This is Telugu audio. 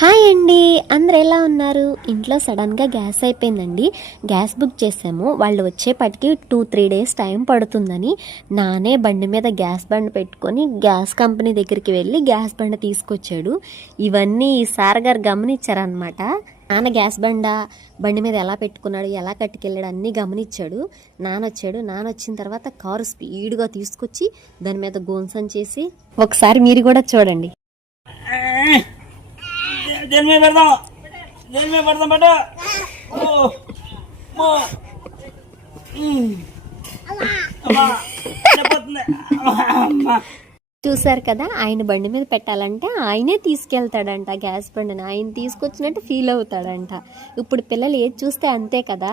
హాయ్ అండి, అందరు ఎలా ఉన్నారు? ఇంట్లో సడన్గా గ్యాస్ అయిపోయిందండి. గ్యాస్ బుక్ చేసాము. వాళ్ళు వచ్చేపటికి 2-3 డేస్ టైం పడుతుందని నానే బండి మీద గ్యాస్ బండ్ పెట్టుకొని గ్యాస్ కంపెనీ దగ్గరికి వెళ్ళి గ్యాస్ బండ్ తీసుకొచ్చాడు. ఇవన్నీ సార్ గారు గమనించారనమాట. నాన్న గ్యాస్ బండి మీద ఎలా పెట్టుకున్నాడు, ఎలా కట్టుకెళ్ళాడు అన్నీ గమనించాడు. నాన్న వచ్చిన తర్వాత కారు స్పీడ్గా తీసుకొచ్చి దాని మీద గోన్సం చేసి ఒకసారి మీరు కూడా చూడండి. దేని మీద పెడతాం బట చూసారు కదా, ఆయన బండి మీద పెట్టాలంటే ఆయనే తీసుకెళ్తాడంట. గ్యాస్ బండిని ఆయన తీసుకొచ్చినట్టు ఫీల్ అవుతాడంట. ఇప్పుడు పిల్లలు ఏది చూస్తే అంతే కదా.